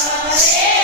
us.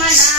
ಮನ